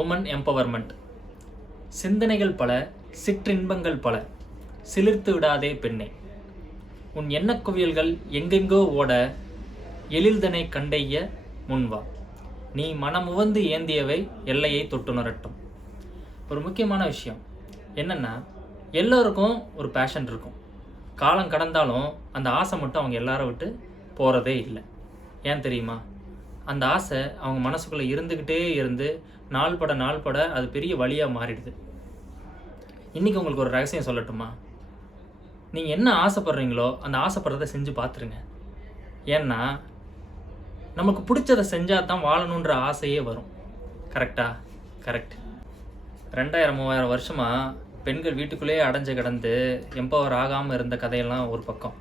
Woman empowerment. சிந்தனைகள் பல, சிற்றின்பங்கள் பல, சிலிர்த்து விடாதே பெண்ணே. உன் எண்ணக்குவியல்கள் எங்கெங்கோ ஓட, எழில்தனை கண்டைய முன்வா. நீ மனமுவந்து ஏந்தியவை எல்லையை தொட்டுணரட்டும். ஒரு முக்கியமான விஷயம் என்னென்னா, எல்லோருக்கும் ஒரு பேஷன் இருக்கும். காலம் கடந்தாலும் அந்த ஆசை மட்டும் அவங்க எல்லாரை விட்டு போகிறதே இல்லை. ஏன் தெரியுமா? அந்த ஆசை அவங்க மனசுக்குள்ளே இருந்துக்கிட்டே இருந்து நாள் பட அது பெரிய வழியாக மாறிடுது. இன்றைக்கி உங்களுக்கு ஒரு ரகசியம் சொல்லட்டுமா? நீங்கள் என்ன ஆசைப்படுறீங்களோ அந்த ஆசைப்படுறதை செஞ்சு பார்த்துருங்க. ஏன்னா நமக்கு பிடிச்சதை செஞ்சால் தான் வாழணுன்ற ஆசையே வரும். கரெக்டா? கரெக்ட். 2000-3000 வருஷமாக பெண்கள் வீட்டுக்குள்ளேயே அடைஞ்சு கிடந்து எம்பவர் ஆகாமல் இருந்த கதையெல்லாம் ஒரு பக்கம்.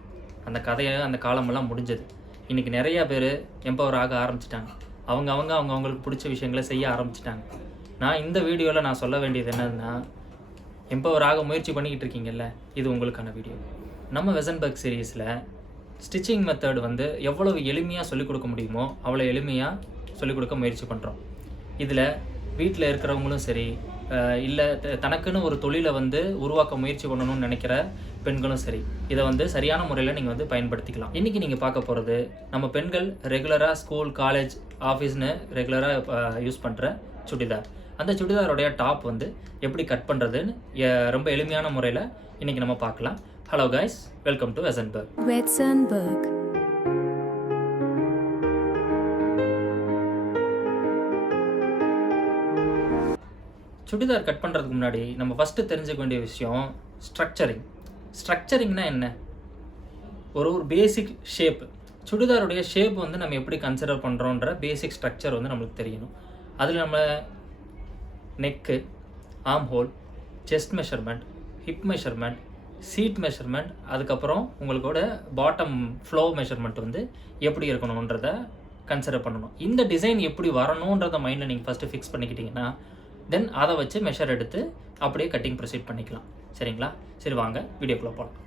அந்த கதையை அந்த காலமெல்லாம் முடிஞ்சது. இன்றைக்கி நிறையா பேர் எம்பவர் ஆக ஆரம்பிச்சிட்டாங்க. அவங்களுக்கு பிடிச்ச விஷயங்களை செய்ய ஆரம்பிச்சிட்டாங்க. நான் இந்த வீடியோவில் நான் சொல்ல வேண்டியது என்னதுன்னா, எம்பவர் ஆக முயற்சி பண்ணிக்கிட்டு இருக்கீங்கல்ல, இது உங்களுக்கான வீடியோ. நம்ம வெசன்பர்க் சீரீஸில் ஸ்டிச்சிங் மெத்தட் எவ்வளவு எளிமையாக சொல்லிக் கொடுக்க முடியுமோ அவ்வளோ எளிமையாக சொல்லிக் கொடுக்க முயற்சி பண்ணுறோம். இதில் வீட்டில் இருக்கிறவங்களும் சரி, இல்லை தனக்குன்னு ஒரு தொழிலை உருவாக்க முயற்சி பண்ணணும்னு நினைக்கிற பெண்களும் சரி, இதை சரியான முறையில் நீங்கள் பயன்படுத்திக்கலாம். இன்றைக்கி நீங்கள் பார்க்க போகிறது நம்ம பெண்கள் ரெகுலராக ஸ்கூல், காலேஜ், ஆஃபீஸ்னு ரெகுலராக யூஸ் பண்ணுற சுடிதார். அந்த சுடிதாரோடைய டாப் எப்படி கட் பண்ணுறதுன்னு ரொம்ப எளிமையான முறையில் இன்றைக்கி நம்ம பார்க்கலாம். ஹலோ கைஸ், வெல்கம் டு வெசன்பர்க். சுடிதார் கட் பண்ணுறதுக்கு முன்னாடி நம்ம ஃபஸ்ட்டு தெரிஞ்சுக்க வேண்டிய விஷயம் ஸ்ட்ரக்சரிங். ஸ்ட்ரக்சரிங்னா என்ன? ஒரு பேசிக் ஷேப். சுடிதாருடைய ஷேப் நம்ம எப்படி கன்சிடர் பண்ணுறோன்ற பேசிக் ஸ்ட்ரக்சர் நம்மளுக்கு தெரியணும். அதில் நம்ம neck, arm hole, chest measurement, hip measurement, seat measurement, அதுக்கப்புறம் உங்களுக்கோட பாட்டம் ஃப்ளோ மெஷர்மெண்ட் எப்படி இருக்கணுன்றதை கன்சிடர் பண்ணணும். இந்த டிசைன் எப்படி வரணுன்றத மைண்டில் நீங்கள் ஃபஸ்ட்டு ஃபிக்ஸ் பண்ணிக்கிட்டிங்கன்னா தென் அதை வச்சு மெஷர் எடுத்து அப்படியே கட்டிங் ப்ரொசீட் பண்ணிக்கலாம். சரிங்களா? சரி, வாங்க வீடியோக்குள்ளே போகலாம்.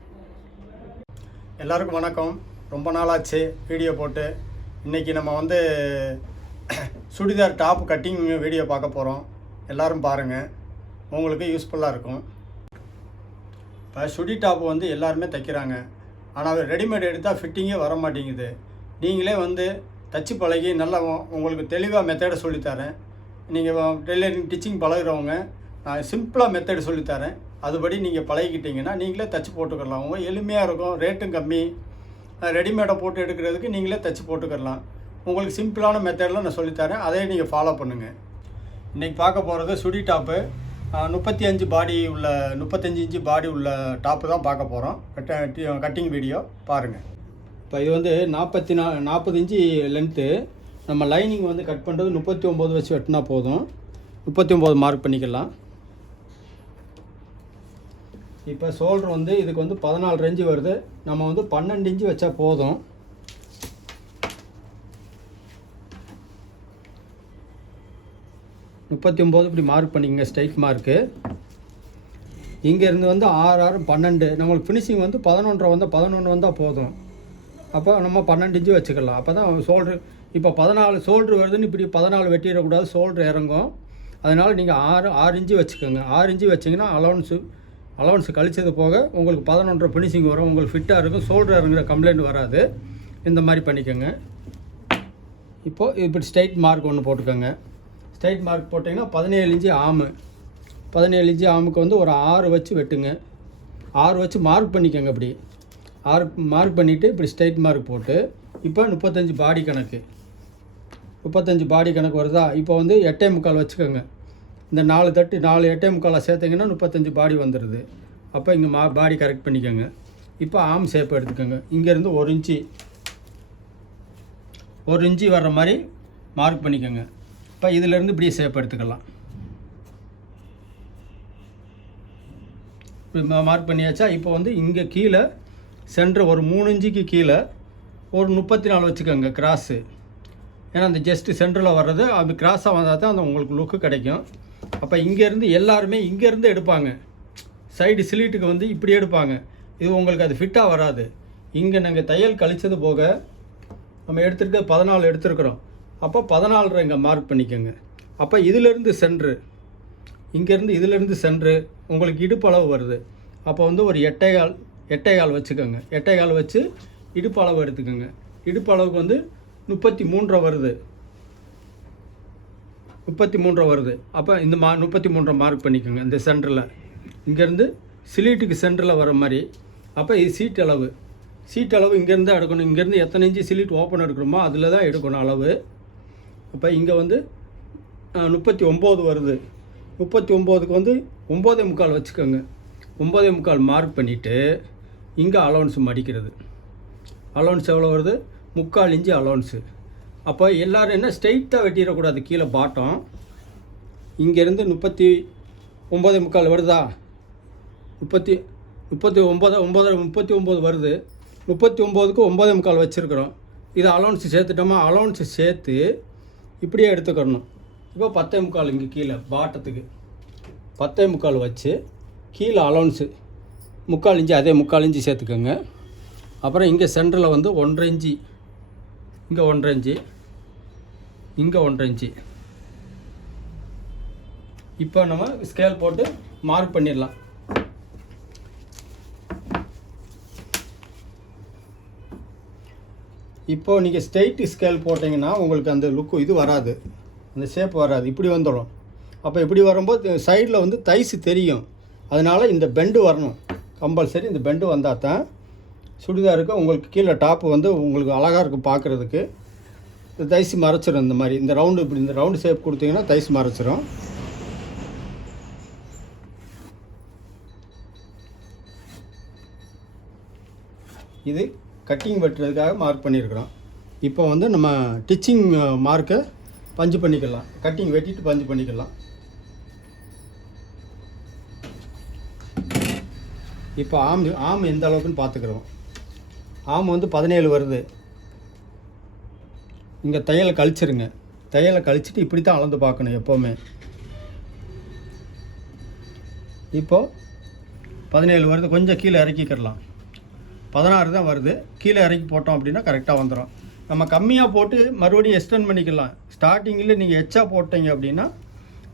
எல்லாருக்கும் வணக்கம். ரொம்ப நாளாச்சு வீடியோ போட்டு. இன்றைக்கி நம்ம சுடிதார் டாப் கட்டிங் வீடியோ பார்க்க போகிறோம். எல்லோரும் பாருங்கள், உங்களுக்கு யூஸ்ஃபுல்லாக இருக்கும். இப்போ சுடி டாப்பு எல்லாருமே தைக்கிறாங்க. ஆனால் ரெடிமேட் எடுத்தால் ஃபிட்டிங்கே வர மாட்டேங்குது. நீங்களே தச்சு பழகி நல்லா உங்களுக்கு தெளிவாக மெத்தடை சொல்லித்தரேன். நீங்கள் டெய்லரிங் டிச்சிங் பழகிறவங்க நான் சிம்பிளாக மெத்தடு சொல்லித்தரேன். அதுபடி நீங்கள் பழகிக்கிட்டிங்கன்னா நீங்களே தச்சு போட்டுக்கலாம். அவங்க எளிமையாக இருக்கும், ரேட்டும் கம்மி. ரெடிமேடை போட்டு எடுக்கிறதுக்கு நீங்களே தச்சு போட்டுக்கலாம். உங்களுக்கு சிம்பிளான மெத்தடில் நான் சொல்லித்தரேன், அதே நீங்கள் ஃபாலோ பண்ணுங்கள். இன்றைக்கி பார்க்க போகிறது சுடி டாப்பு. 35 இன்ச்சு பாடி உள்ள டாப்பு தான் பார்க்க போகிறோம். கட்டிங் வீடியோ பாருங்கள். இப்போ இது 40 இன்ச்சு லென்த்து. நம்ம லைனிங் கட் பண்ணுறது 39 வச்சு வெட்டினா போதும். 39 மார்க் பண்ணிக்கலாம். இப்போ ஷோல்டர் இதுக்கு 14 இன்ச்சு வருது. நம்ம 12 இன்ச்சு வச்சா போதும். இப்படி மார்க் பண்ணிக்கங்க, ஸ்ட்ரைட் மார்க்கு. இங்கேருந்து 6, 6, 12. நம்மளுக்கு ஃபினிஷிங் 11 வந்தால் போதும். அப்போ நம்ம 12 இன்ச்சு வச்சுக்கலாம். அப்போ தான் ஷோல்ட்ரு. இப்போ 14 ஷோல்ட்ரு வருதுன்னு இப்படி 14 வெட்டிடக்கூடாது, ஷோல்ட்ரு இறங்கும். அதனால் நீங்கள் 6 இன்ச்சு வச்சுக்கோங்க. 6 இன்ச்சு வச்சிங்கன்னா அலவன்ஸு கழிச்சது போக உங்களுக்கு 11 ஃபினிஷிங் வரும். உங்களுக்கு ஃபிட்டாக இருக்கும், ஷோல்ட்ரு இறங்குற கம்ப்ளைண்ட் வராது. இந்த மாதிரி பண்ணிக்கோங்க. இப்போது இப்படி ஸ்ட்ரைட் மார்க் ஒன்று போட்டுக்கோங்க. ஸ்ட்ரைட் மார்க் போட்டிங்கன்னா 17 இன்ச்சு ஆமு. 17 இன்ச்சு ஆமுக்கு ஒரு 6 வச்சு வெட்டுங்க. 6 வச்சு மார்க் பண்ணிக்கோங்க. இப்படி 6 மார்க் பண்ணிவிட்டு இப்படி ஸ்ட்ரைட் மார்க் போட்டு இப்போ 35 பாடி கணக்கு. 35 பாடி கணக்கு வருதா? இப்போ 8.25 வச்சுக்கோங்க. இந்த 4 தட்டு 4 8.25 சேர்த்திங்கன்னா 35 பாடி வந்துடுது. அப்போ இங்கே பாடி கரெக்ட் பண்ணிக்கோங்க. இப்போ ஆம் ஷேப் எடுத்துக்கோங்க. இங்கேருந்து 1 இன்ச்சு வர்ற மாதிரி மார்க் பண்ணிக்கோங்க. இப்போ இதிலேருந்து இப்படி ஷேப் எடுத்துக்கலாம். இப்போ மார்க் பண்ணியாச்சா? இப்போ இங்கே கீழே சென்டர் ஒரு 3 இன்ச்சுக்கு கீழே ஒரு 34 வச்சுக்கோங்க கிராஸு. ஏன்னா அந்த ஜஸ்ட்டு சென்டரில் வர்றது அது கிராஸாக வந்தால் தான் அந்த உங்களுக்கு லுக்கு கிடைக்கும். அப்போ இங்கேருந்து எல்லாருமே இங்கேருந்து எடுப்பாங்க. சைடு சிலீட்டுக்கு இப்படி எடுப்பாங்க. இது உங்களுக்கு அது ஃபிட்டாக வராது. இங்கே நாங்கள் தையல் கழிச்சது போக நம்ம எடுத்துருக்க 14 எடுத்துருக்குறோம். அப்போ 14 இங்கே மார்க் பண்ணிக்கோங்க. அப்போ இதிலேருந்து சென்ட்ரு, இதிலேருந்து சென்ட்ரு உங்களுக்கு இடுப்பளவு வருது. அப்போ வந்து ஒரு 8.25 வச்சுக்கோங்க. 8.25 வச்சு இடுப்பளவு எடுத்துக்கோங்க. இடுப்பளவுக்கு வந்து 33 வருது. 33 வருது. அப்போ இந்த 33 மார்க் பண்ணிக்கோங்க இந்த சென்டரில். இங்கேருந்து சிலீட்டுக்கு சென்டரில் வர மாதிரி. அப்போ இது சீட் அளவு. இங்கேருந்து தான் எடுக்கணும். இங்கேருந்து எத்தனை இன்ச்சு சிலீட் ஓப்பன் எடுக்கிறோமோ அதில் தான் எடுக்கணும் அளவு. அப்போ இங்கே வந்து 39 வருது. 39க்கு வந்து 9.25 வச்சுக்கோங்க. 9.25 மார்க் பண்ணிவிட்டு இங்கே அலவன்ஸ் மடிக்கிறது. அலவன்ஸ் எவ்வளோ வருது? 3/4 இன்ச்சு அலவன்ஸு. அப்போ எல்லோரும் என்ன ஸ்ட்ரெயிட்டாக வெட்டிடக்கூடாது. கீழே பாட்டம் இங்கேருந்து 39.25 வருதா? 39 வருது. 39க்கு 9.25 வச்சுருக்குறோம். இது அலவன்ஸு சேர்த்துட்டோமா? அலவன்ஸு சேர்த்து இப்படியே எடுத்துக்கணும். இப்போ 10.25 இங்கே கீழே பாட்டத்துக்கு 10.25 வச்சு கீழே அலவன்ஸு 3/4 இன்ச்சு, அதே 3/4 இன்ச்சு சேர்த்துக்கோங்க. அப்புறம் இங்கே சென்டரில் வந்து 1.5 இன்ச்சு, இங்கே 1.5 இன்ச்சு, இங்கே 1.5 இன்ச்சு. இப்போ நம்ம ஸ்கேல் போட்டு மார்க் பண்ணிடலாம். இப்போது நீங்கள் ஸ்ட்ரெயிட்டு ஸ்கேல் போட்டிங்கன்னா உங்களுக்கு அந்த லுக்கு இது வராது, அந்த ஷேப் வராது, இப்படி வந்துடும். அப்போ இப்படி வரும்போது சைடில் வந்து தைஸு தெரியும். அதனால் இந்த பெண்டு வரணும் கம்பல்சரி. இந்த பெண்டு வந்தால் தான் சுடிதாருக்கு உங்களுக்கு கீழே டாப்பு வந்து உங்களுக்கு அழகாக இருக்கும் பார்க்குறதுக்கு. இந்த தைஸு மறைச்சிடும். இந்த மாதிரி இந்த ரவுண்டு, இப்படி இந்த ரவுண்டு ஷேப் கொடுத்தீங்கன்னா தைஸு மறைச்சிடும். இது கட்டிங் வெட்டுறதுக்காக மார்க் பண்ணியிருக்கிறோம். இப்போ வந்து நம்ம டிச்சிங் மார்க்கை பஞ்சு பண்ணிக்கலாம். கட்டிங் வெட்டிட்டு பஞ்சு பண்ணிக்கலாம். இப்போ ஆம் எந்த அளவுக்குன்னு பார்த்துக்கிறோம். ஆம் வந்து 17 வருது. இங்கே தையலை கழிச்சிருங்க. தையலை கழிச்சிட்டு இப்படி தான் அளந்து பார்க்கணும் எப்போவுமே. இப்போது 17 வருது. கொஞ்சம் கீழே இறக்கிக்கிறலாம். 16 தான் வருது. கீழே இறக்கி போட்டோம் அப்படின்னா கரெக்டாக வந்துடும். நம்ம கம்மியாக போட்டு மறுபடியும் எக்ஸ்டெண்ட் பண்ணிக்கலாம். ஸ்டார்டிங்கில் நீங்கள் எச்சா போட்டீங்க அப்படின்னா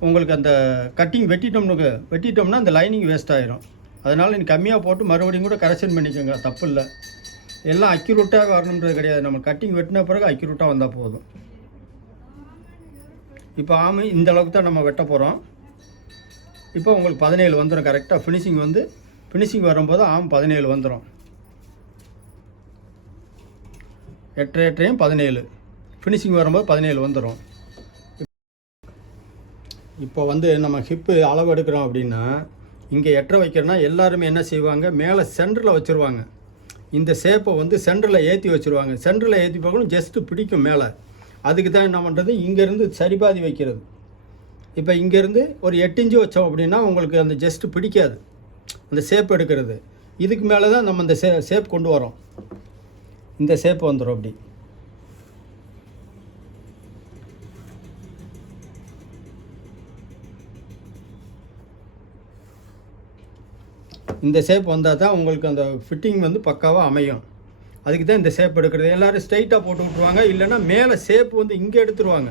உங்களுக்கு அந்த கட்டிங் வெட்டிட்டோம்னா அந்த லைனிங் வேஸ்ட் ஆகிரும். அதனால் நீங்கள் கம்மியாக போட்டு மறுபடியும் கூட கரெக்ஷன் பண்ணிக்கோங்க, தப்பு இல்லை. எல்லாம் அக்யூரேட்டாக வரணுன்றது கிடையாது. நம்ம கட்டிங் வெட்டின பிறகு அக்யூரேட்டாக வந்தால் போதும். இப்போ இந்த அளவுக்கு தான் நம்ம வெட்ட போகிறோம். இப்போ உங்களுக்கு 17 வந்துடும் கரெக்டாக. ஃபினிஷிங் வரும்போது 17 வந்துடும். 8 17 ஃபினிஷிங் வரும்போது 17 வந்துடும். இப்போ வந்து நம்ம ஹிப்பு அளவு எடுக்கிறோம் அப்படின்னா இங்கே 8 வைக்கிறோன்னா எல்லாருமே என்ன செய்வாங்க, மேலே சென்டரில் வச்சுருவாங்க. இந்த ஷேப்பை வந்து சென்டரில் ஏற்றி வச்சுருவாங்க. சென்டரில் ஏற்றி பார்க்கணும், ஜஸ்ட்டு பிடிக்கும் மேலே. அதுக்கு தான் என்ன பண்ணுறது, இங்கேருந்து சரிபாதி வைக்கிறது. இப்போ இங்கேருந்து ஒரு 8 இன்ச்சு வச்சோம் அப்படின்னா உங்களுக்கு அந்த ஜஸ்ட்டு பிடிக்காது அந்த ஷேப் எடுக்கிறது. இதுக்கு மேலே தான் நம்ம இந்த ஷேப் கொண்டு வரோம். இந்த ஷேப் வந்துடும். அப்படி இந்த ஷேப் வந்தால் தான் உங்களுக்கு அந்த ஃபிட்டிங் வந்து பக்காவாக அமையும். அதுக்கு தான் இந்த ஷேப் எடுக்கிறது. எல்லோரும் ஸ்ட்ரைட்டாக போட்டு விட்ருவாங்க. இல்லைன்னா மேலே ஷேப் வந்து இங்கே எடுத்துருவாங்க.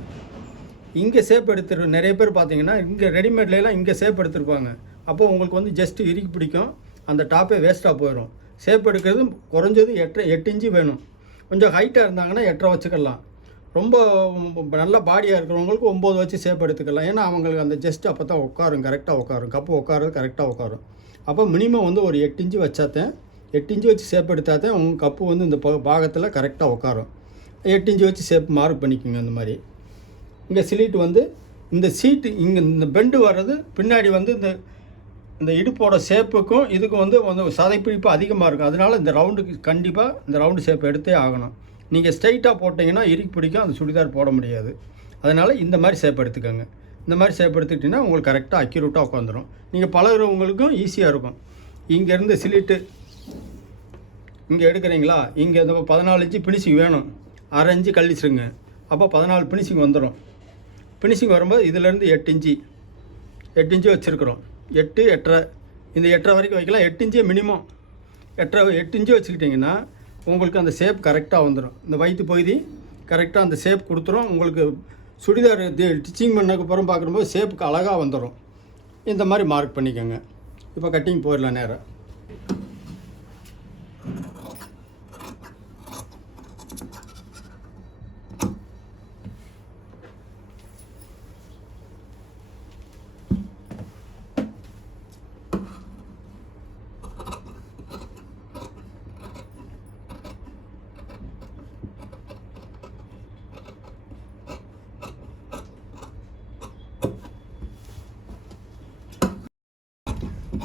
இங்கே ஷேப் நிறைய பேர் பார்த்தீங்கன்னா இங்கே ரெடிமேட்லாம் இங்கே ஷேப் எடுத்துருப்பாங்க. அப்போ உங்களுக்கு வந்து ஜஸ்ட்டு இறுக்கி பிடிக்கும், அந்த டாப்பே வேஸ்ட்டாக போயிடும். ஷேப் எடுக்கிறது குறைஞ்சது 8 இன்ச்சு வேணும். கொஞ்சம் ஹைட்டாக இருந்தாங்கன்னா 8.5 வச்சுக்கலாம். ரொம்ப நல்ல பாடியாக இருக்கிறவங்களுக்கு 9 வச்சு ஷேப் எடுத்துக்கலாம். ஏன்னா அவங்களுக்கு அந்த ஜஸ்ட் அப்போ தான் உட்காரும், கரெக்டாக உட்காரும். கப்பு உட்காருறது கரெக்டாக உட்காரும். அப்போ மினிமம் வந்து ஒரு 8 இன்ச்சு வச்சாதான், 8 இன்ச்சு வச்சு ஷேப் எடுத்தாதான் உங்கள் கப்பு வந்து இந்த பாகத்தில் கரெக்டாக உட்காரும். 8 இன்ச்சு வச்சு ஷேப் மார்க் பண்ணிக்கோங்க. அந்த மாதிரி இங்கே சிலிட்டு வந்து இந்த சீட்டு இங்கே இந்த பெண்டு வர்றது பின்னாடி வந்து இந்த இடுப்போட ஷேப்புக்கும் இதுக்கும் வந்து சதைப்பிடிப்பு அதிகமாக இருக்கும். அதனால் இந்த ரவுண்டுக்கு கண்டிப்பாக இந்த ரவுண்டு ஷேப் எடுத்தே ஆகணும். நீங்கள் ஸ்ட்ரைட்டாக போட்டிங்கன்னா இறுக்கி பிடிக்கும், அந்த சுடிதார் போட முடியாது. அதனால் இந்த மாதிரி ஷேப் எடுத்துக்கோங்க. இந்த மாதிரி ஷேப் எடுத்துக்கிட்டிங்கன்னா உங்களுக்கு கரெக்டாக அக்யூரேட்டாக உட்காந்துரும். நீங்கள் பழகிறவங்களுக்கும் ஈஸியாக இருக்கும். இங்கேருந்து சிலிட்டு இங்கே எடுக்கிறீங்களா, இங்கே இந்த 14 இன்ச்சு ஃபினிஷிங் வேணும், 1/2 இன்ச்சு கழிச்சிருங்க. அப்போ 14 ஃபினிஷிங் வந்துடும். ஃபினிஷிங் வரும்போது இதிலேருந்து 8 இன்ச்சு வச்சுருக்குறோம். 8 8.5 இந்த 8.5 வரைக்கும் வைக்கலாம். 8 இன்ச்சே மினிமம். 8 இன்ச்சு வச்சுக்கிட்டிங்கன்னா உங்களுக்கு அந்த ஷேப் கரெக்டாக வந்துடும். இந்த வயிற்று பகுதி கரெக்டாக அந்த ஷேப் கொடுத்துரும். உங்களுக்கு சுடிதார் ஸ்டிச்சிங் பண்ணக்கப்புறம் பார்க்கும்போது ஷேப்புக்கு அழகாக வந்துடும். இந்த மாதிரி மார்க் பண்ணிக்கோங்க. இப்போ கட்டிங் போயிடலாம் நேராக.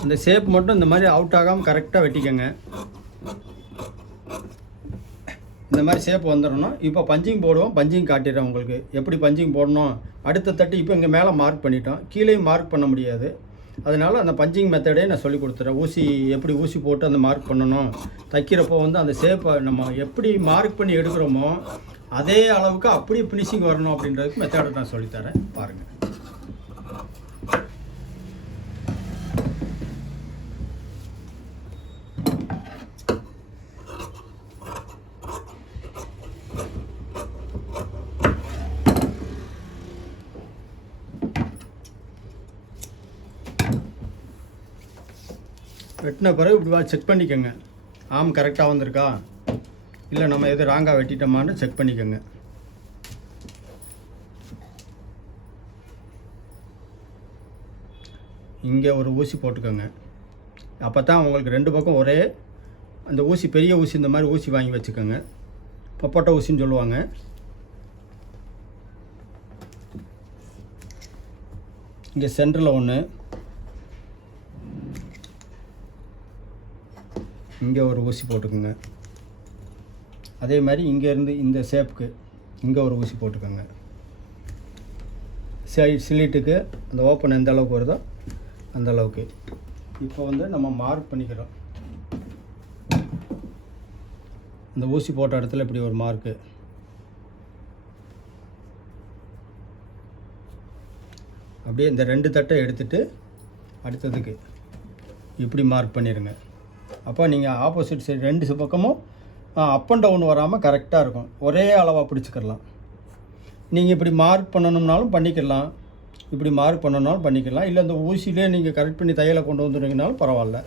இந்த ஷேப் மட்டும் இந்த மாதிரி அவுட் ஆகாமல் கரெக்டாக வெட்டிக்கோங்க. இந்த மாதிரி ஷேப் வந்துடணும். இப்போ பஞ்சிங் போடுவோம். பஞ்சிங் காட்டிடுறேன் உங்களுக்கு எப்படி பஞ்சிங் போடணும். அடுத்த தட்டு இப்போ இங்கே மேலே மார்க் பண்ணிட்டோம், கீழேயும் மார்க் பண்ண முடியாது. அதனால் அந்த பஞ்சிங் மெத்தடே நான் சொல்லி கொடுத்துட்றேன். எப்படி ஊசி போட்டு அந்த மார்க் பண்ணணும், தைக்கிறப்போ வந்து அந்த ஷேப்பை நம்ம எப்படி மார்க் பண்ணி எடுக்கிறோமோ அதே அளவுக்கு அப்படியே ஃபினிஷிங் வரணும் அப்படின்றதுக்கு மெத்தடை நான் சொல்லித்தரேன், பாருங்கள். வெட்டின பிறகு இப்படி செக் பண்ணிக்கோங்க. ஆம் கரெக்டாக வந்திருக்கா, இல்லை நம்ம எது ராங்காக வெட்டிட்டோமான்னு செக் பண்ணிக்கோங்க. இங்கே ஒரு ஊசி போட்டுக்கோங்க. அப்போ தான் உங்களுக்கு ரெண்டு பக்கம் ஒரே அந்த ஊசி, பெரிய ஊசி இந்த மாதிரி ஊசி வாங்கி வச்சுக்கோங்க. பொப்பட்டை ஊசின்னு சொல்லுவாங்க. இங்கே சென்டரில் ஒன்று, இங்கே ஒரு ஊசி போட்டுக்கோங்க. அதே மாதிரி இங்கேருந்து இந்த ஷேப்புக்கு இங்கே ஒரு ஊசி போட்டுக்கோங்க. சிலிட்டுக்கு அந்த ஓப்பன் எந்த அளவுக்கு வருதோ அந்த அளவுக்கு. இப்போ வந்து நம்ம மார்க் பண்ணிக்கிறோம். இந்த ஊசி போட்ட இடத்துல இப்படி ஒரு மார்க்கு. அப்படியே இந்த ரெண்டு தட்டை எடுத்துகிட்டு அடுத்ததுக்கு இப்படி மார்க் பண்ணிடுங்க. அப்போ நீங்கள் ஆப்போசிட் சைடு ரெண்டு பக்கமும் அப் அண்ட் டவுன் வராமல் கரெக்டாக இருக்கும். ஒரே அளவாக பிடிச்சிக்கிடலாம். நீங்கள் இப்படி மார்க் பண்ணணும்னாலும் பண்ணிக்கலாம், இப்படி மார்க் பண்ணணும்னாலும் பண்ணிக்கலாம். இல்லை இந்த ஊசியிலே நீங்கள் கரெக்ட் பண்ணி தையலை கொண்டு வந்துடுங்கனாலும் பரவாயில்ல.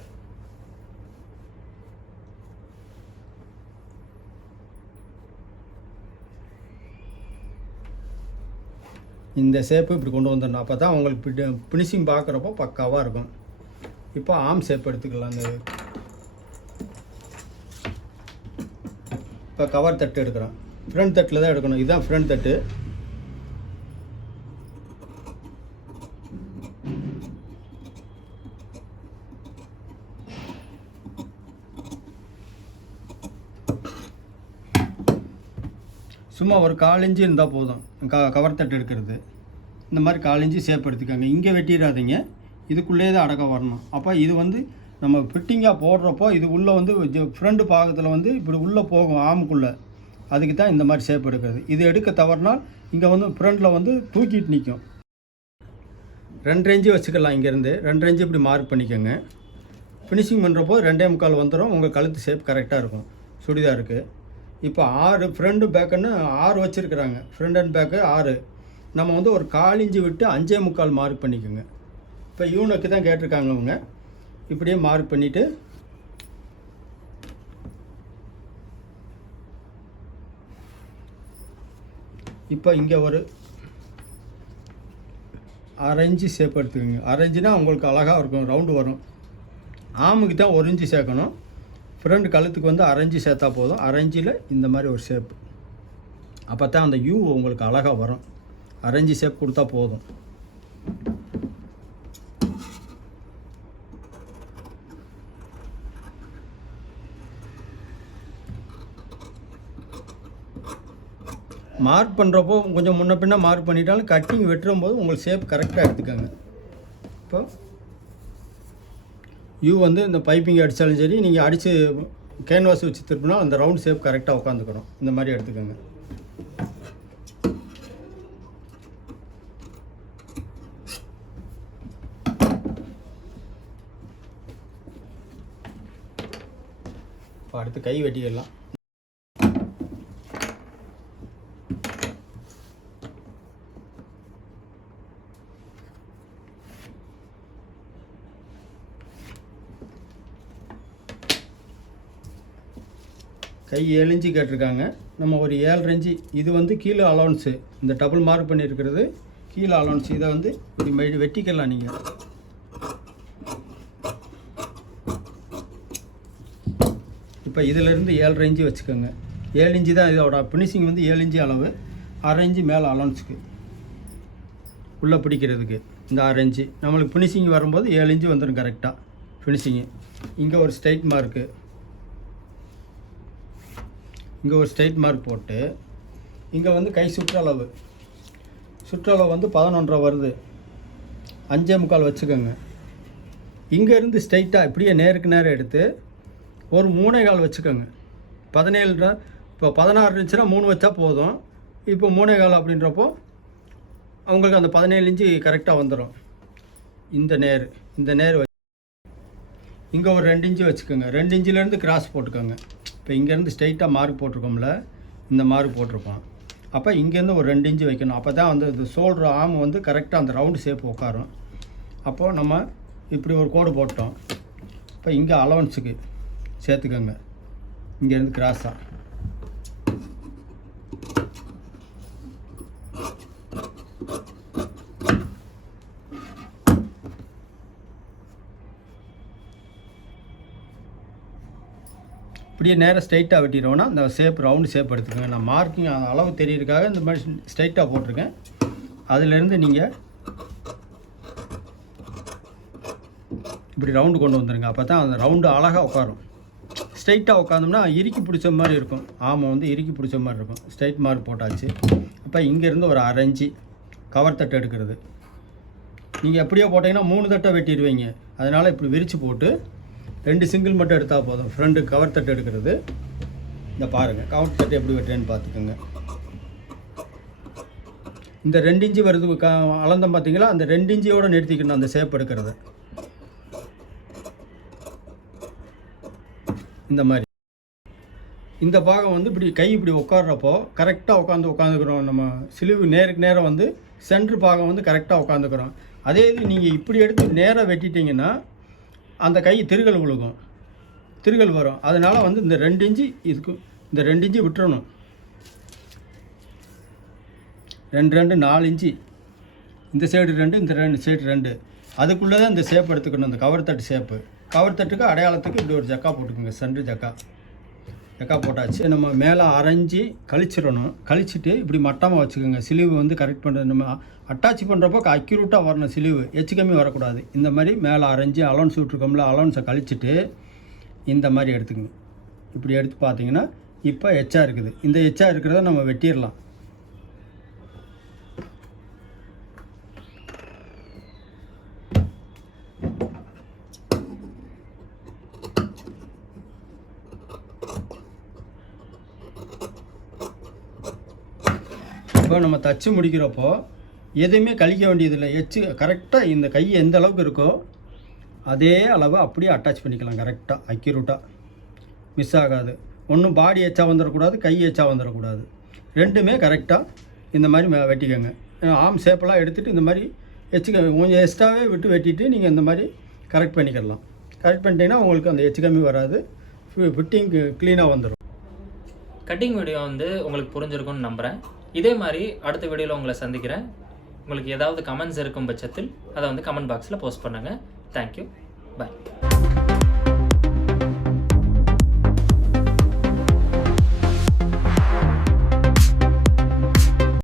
இந்த ஷேப்பு இப்படி கொண்டு வந்துடணும். அப்போ தான் உங்களுக்கு ஃபினிஷிங் பார்க்குறப்போ பக்காவாக இருக்கும். இப்போ ஆம் ஷேப் எடுத்துக்கலாம். அந்த இப்போ கவர் தட்டு எடுக்கிறோம். ஃப்ரண்ட் தட்டில் தான் எடுக்கணும். இதுதான் ஃப்ரண்ட் தட்டு. சும்மா ஒரு 1/4 இன்ச்சு இருந்தால் போதும் கவர் தட்டு எடுக்கிறது. இந்த மாதிரி 1/4 இன்ச்சு ஷேப் எடுத்துக்கோங்க. இங்கே வெட்டிடாதீங்க, இதுக்குள்ளே தான் அடக்கம் வரணும். அப்போ இது வந்து நம்ம ஃபிட்டிங்காக போடுறப்போ இது உள்ளே வந்து ஃப்ரண்ட் பாகத்தில் வந்து இப்படி உள்ளே போகும் ஆமுக்குள்ளே. அதுக்கு தான் இந்த மாதிரி ஷேப் எடுக்கிறது. இது எடுக்க தவறுனால் இங்கே வந்து ஃப்ரண்டில் வந்து தூக்கிட்டு நிற்கும். 2 இன்ச்சு வச்சுக்கலாம். இங்கேருந்து 2 இன்ச்சு இப்படி மார்க் பண்ணிக்கோங்க. ஃபினிஷிங் பண்ணுறப்போ 2.25 வந்துடும். உங்கள் கழுத்து ஷேப் கரெக்டாக இருக்கும் சுடிதாருக்கு. இப்போ 6 ஃப்ரண்ட்டு பேக்குன்னு 6 வச்சுருக்குறாங்க. Front and back 6. நம்ம வந்து ஒரு 1/4 இன்ச்சு விட்டு 5.25 மார்க் பண்ணிக்கோங்க. இப்போ யூனுக்கு தான் கேட்டிருக்காங்க அவங்க. இப்படியே மார்க் பண்ணிவிட்டு இப்போ இங்கே ஒரு 1/2 இன்ச்சு ஷேப் எடுத்துக்கோங்க. 1/2 இன்ச்சுனா உங்களுக்கு அழகாக இருக்கும், ரவுண்டு வரும். ஆமுக்கு தான் 1 இன்ச்சு சேர்க்கணும். ஃப்ரண்ட் கழுத்துக்கு வந்து 1/2 இன்ச்சு சேர்த்தா போதும். 1/2 இன்ச்சில் இந்த மாதிரி ஒரு ஷேப். அப்போ தான் அந்த யூ உங்களுக்கு அழகாக வரும். 1/2 இன்ச்சு ஷேப் கொடுத்தா போதும். மார்க் பண்ணுறப்போ கொஞ்சம் முன்ன பின்ன மார்க் பண்ணிட்டாலும் கட்டிங் வெட்டும் போது உங்களுக்கு ஷேப் கரெக்டாக எடுத்துக்கோங்க. இப்போ யூ வந்து இந்த பைப்பிங் அடித்தாலும் சரி, நீங்கள் அடித்து கேன்வாஸ் வச்சு திருப்பினா அந்த ரவுண்ட் ஷேப் கரெக்டாக உட்காந்துக்கணும். இந்த மாதிரி எடுத்துக்கோங்க. இப்போ அடுத்து கை வெட்டிக்கலாம். கை 7 இன்ச்சு கேட்டிருக்காங்க. நம்ம ஒரு 7 இன்ச்சு, இது வந்து கீழே அலவன்ஸு, இந்த டபுள் மார்க் பண்ணியிருக்கிறது கீழே அலவன்ஸ். இதை வந்து இப்படி வெட்டிக்கலாம் நீங்கள். இப்போ இதிலேருந்து 7.5 இன்ச்சு வச்சுக்கோங்க. 7 இன்ச்சு தான் இதோட ஃபினிஷிங் வந்து 7 இன்ச்சு அளவு, 1/2 இன்ச்சு மேலே அலவன்ஸுக்கு உள்ளே பிடிக்கிறதுக்கு இந்த 1/2 இன்ச்சு. நம்மளுக்கு ஃபினிஷிங் வரும்போது 7 இன்ச்சு வந்துடும் கரெக்டாக ஃபினிஷிங்கு. இங்கே ஒரு ஸ்ட்ரைட் மார்க்கு, இங்கே ஒரு ஸ்ட்ரைட் மார்க் போட்டு இங்கே வந்து கை சுற்றளவு வந்து 11.5 வருது, 5.25 வச்சுக்கோங்க. இங்கேருந்து ஸ்ட்ரைட்டாக இப்படியே நேருக்கு நேரம் எடுத்து ஒரு 3.25 வச்சுக்கோங்க. 17 இப்போ 16 இருந்துச்சுன்னா 3 வச்சா போதும். இப்போ 3.25 அப்படின்றப்போ அவங்களுக்கு அந்த 17 இன்ச்சு கரெக்டாக வந்துடும். இந்த நேர் இங்கே ஒரு 2 இன்ச்சு வச்சுக்கோங்க. 2 இன்ச்சிலேருந்து கிராஸ் போட்டுக்கோங்க. இப்போ இங்கேருந்து ஸ்ட்ரைட்டாக மார்க் போட்டிருக்கோம்ல, இந்த மார்க் போட்டிருப்போம். அப்போ இங்கேருந்து ஒரு 2 இன்ச்சு வைக்கணும். அப்போ தான் வந்து இந்த ஷோல்டர் ஆர்ம் வந்து கரெக்டாக அந்த ரவுண்டு ஷேப் உட்காரும். அப்போது நம்ம இப்படி ஒரு கோடு போட்டோம். இப்போ இங்கே அலவன்ஸுக்கு சேர்த்துக்கோங்க. இங்கேருந்து கிராஸாக இப்படியே நேராக ஸ்ட்ரைட்டாக வெட்டிடுவோன்னா அந்த ஷேப் ரவுண்டு ஷேப் எடுத்துக்கோங்க. நான் மார்க்கிங் அளவு தெரியறதுக்காக இந்த மாதிரி ஸ்ட்ரைட்டாக போட்டிருக்கேன். அதிலேருந்து நீங்கள் இப்படி ரவுண்டு கொண்டு வந்துடுங்க. அப்போ தான் அந்த ரவுண்டு அழகாக உட்காரும். ஸ்ட்ரைட்டாக உட்காந்தோம்னா இறுக்கி பிடிச்ச மாதிரி இருக்கும், ஆமாம் வந்து இறுக்கி பிடிச்ச மாதிரி இருக்கும். ஸ்ட்ரைட் மார்க் போட்டாச்சு. அப்போ இங்கேருந்து ஒரு 1/2 இன்ச்சு கவர் தட்டை எடுக்கிறது. நீங்கள் எப்படியோ போட்டிங்கன்னா 3 தட்டை வெட்டிடுவீங்க. அதனால் இப்படி விரித்து போட்டு 2 சிங்கிள் மட்டும் எடுத்தால் போதும். ஃப்ரண்ட்டு கவர் தட்டு எடுக்கிறது. இந்த பாருங்கள் கவர் தட்டு எப்படி வெட்டுறேன்னு பார்த்துக்கோங்க. இந்த 2 இன்ச்சு வருது அளந்தம் பார்த்தீங்களா, அந்த 2 இன்ச்சியோடு நிறுத்திக்கணும் அந்த ஷேப் எடுக்கிறத. இந்த மாதிரி இந்த பாகம் வந்து இப்படி கை இப்படி உட்கார்றப்போ கரெக்டாக உட்காந்துக்கிறோம். நம்ம சிலுவு நேருக்கு நேரம் வந்து சென்ட்ரு பாகம் வந்து கரெக்டாக உட்காந்துக்கிறோம். அதே இது நீங்கள் இப்படி எடுத்து நேராக வெட்டிட்டிங்கன்னா அந்த கை திருகல் வரும். அதனால் வந்து இந்த 2 இன்ச்சு இதுக்கு இந்த 2 இன்ச்சு விட்டுறணும். 2 4 இன்ச்சு இந்த சைடு 2, இந்த சைடு 2, அதுக்குள்ளே தான் இந்த ஷேப் எடுத்துக்கணும். இந்த கவர் தட்டு ஷேப்பு. கவர் தட்டுக்கு அடையாளத்துக்கு இப்படி ஒரு ஜக்கா போட்டுக்கோங்க. சென்ட்ரு ஜக்கா போட்டாச்சு. நம்ம மேலே அரைஞ்சி கழிச்சிடணும். கழிச்சிட்டு இப்படி மட்டமாக வச்சுக்கோங்க. சிலிவு வந்து கரெக்ட் பண்ணுறது. நம்ம அட்டாச் பண்ணுறப்போ அக்யூரேட்டாக வரணும். சிலிவு எச்சு கம்மி வரக்கூடாது. இந்த மாதிரி மேலே அரைஞ்சி அலவன்ஸ் விட்ருக்கோம்ல, அலவன்ஸை கழிச்சிட்டு இந்த மாதிரி எடுத்துக்கோங்க. இப்படி எடுத்து பார்த்தீங்கன்னா இப்போ எச்சா இருக்குது. இந்த எச்சா இருக்கிறத நம்ம வெட்டிடலாம். இப்போ நம்ம தச்சு முடிக்கிறப்போ எதுவுமே கழிக்க வேண்டியதில்லை. எச்சு கரெக்டாக இந்த கை எந்த அளவுக்கு இருக்கோ அதே அளவை அப்படியே அட்டாச் பண்ணிக்கலாம். கரெக்டாக அக்யூரேட்டாக மிஸ் ஆகாது. ஒன்றும் பாடி எச்சா வந்துடக்கூடாது, கை எச்சா வந்துடக்கூடாது. ரெண்டுமே கரெக்டாக இந்த மாதிரி வெட்டிக்கோங்க. ஆம் ஷேப்பெல்லாம் எடுத்துகிட்டு இந்த மாதிரி கொஞ்சம் எக்ஸ்ட்ராவே விட்டு வெட்டிட்டு நீங்கள் இந்த மாதிரி கரெக்ட் பண்ணிக்கலாம். கரெக்ட் பண்ணிட்டீங்கன்னா உங்களுக்கு அந்த எச்சு கம்மி வராது, ஃபிட்டிங் க்ளீனாக வந்துடும். கட்டிங் வீடியோ வந்து உங்களுக்கு புரிஞ்சிருக்கும்னு நம்புகிறேன். இதே மாதிரி அடுத்த வீடியோவில் உங்களை சந்திக்கிறேன். உங்களுக்கு ஏதாவது கமெண்ட்ஸ் இருக்கும் பட்சத்தில் அதை வந்து கமெண்ட் பாக்ஸில் போஸ்ட் பண்ணுங்கள். தேங்க்யூ, பாய்.